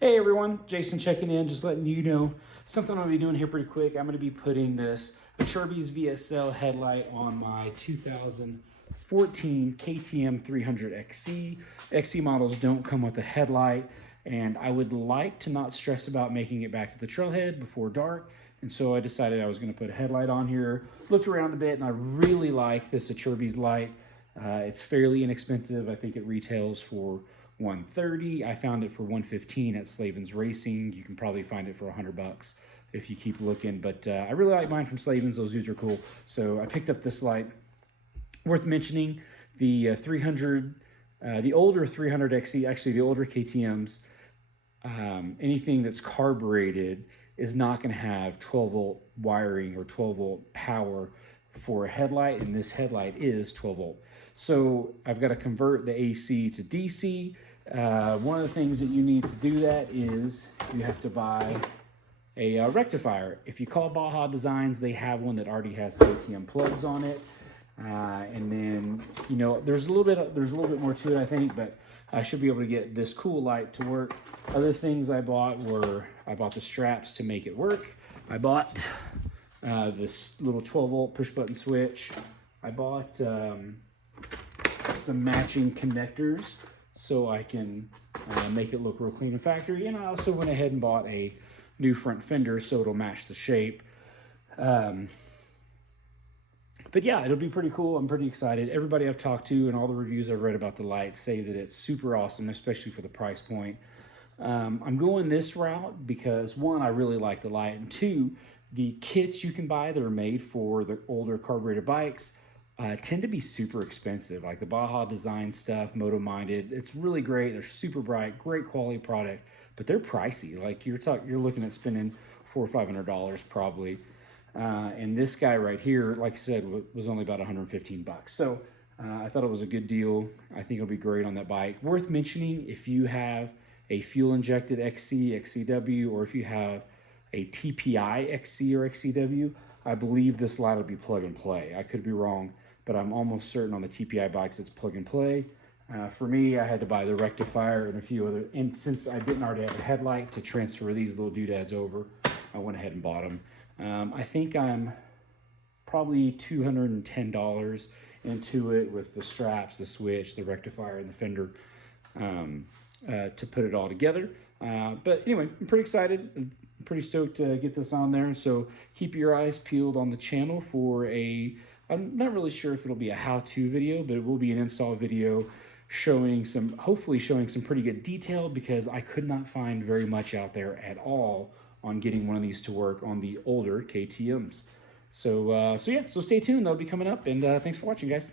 Hey everyone, Jason checking in, just letting you know something I'm going to be doing here pretty quick. I'm going to be putting this Acerbis VSL headlight on my 2014 KTM 300 XC. XC models don't come with a headlight, and I would like to not stress about making it back to the trailhead before dark. And so I decided I was going to put a headlight on here. Looked around a bit, and I really like this Acerbis light. It's fairly inexpensive. I think it retails for $130. I found it for $115 at Slavin's Racing. You can probably find it for $100 if you keep looking. But I really like mine from Slavin's. Those dudes are cool. So I picked up this light. Worth mentioning, the 300, the older 300 XC, actually the older KTMs, anything that's carbureted is not going to have 12 volt wiring or 12 volt power for a headlight, and this headlight is 12 volt. So I've got to convert the AC to DC. One of the things that you need to do that is you have to buy a rectifier. If you call Baja Designs, they have one that already has KTM plugs on it. And then, you know, there's a little bit more to it, I think, but I should be able to get this cool light to work. Other things I bought were, I bought the straps to make it work. I bought this little 12 volt push button switch. I bought some matching connectors so I can make it look real clean and factory. And I also went ahead and bought a new front fender so it'll match the shape. But yeah, it'll be pretty cool. I'm pretty excited. Everybody I've talked to and all the reviews I've read about the light say that it's super awesome, especially for the price point. I'm going this route because, one, I really like the light, and two, the kits you can buy that are made for the older carbureted bikes tend to be super expensive. Like the Baja Design stuff, Moto Minded, it's really great. They're super bright, great quality product, but they're pricey. Like you're looking at spending $400 or $500 probably. And this guy right here, like I said, was only about 115 bucks. So I thought it was a good deal. I think it'll be great on that bike. Worth mentioning, if you have a fuel injected XC, XCW, or if you have a TPI XC or XCW, I believe this light will be plug and play. I could be wrong, but I'm almost certain on the TPI bikes it's plug and play. For me, I had to buy the rectifier and a few other, and since I didn't already have a headlight to transfer these little doodads over, I went ahead and bought them. I think I'm probably $210 into it with the straps, the switch, the rectifier, and the fender to put it all together. But anyway, I'm pretty excited. I'm pretty stoked to get this on there. So keep your eyes peeled on the channel for I'm not really sure if it'll be a how-to video, but it will be an install video hopefully showing some pretty good detail, because I could not find very much out there at all on getting one of these to work on the older KTMs. So yeah, so stay tuned. They'll be coming up, and thanks for watching, guys.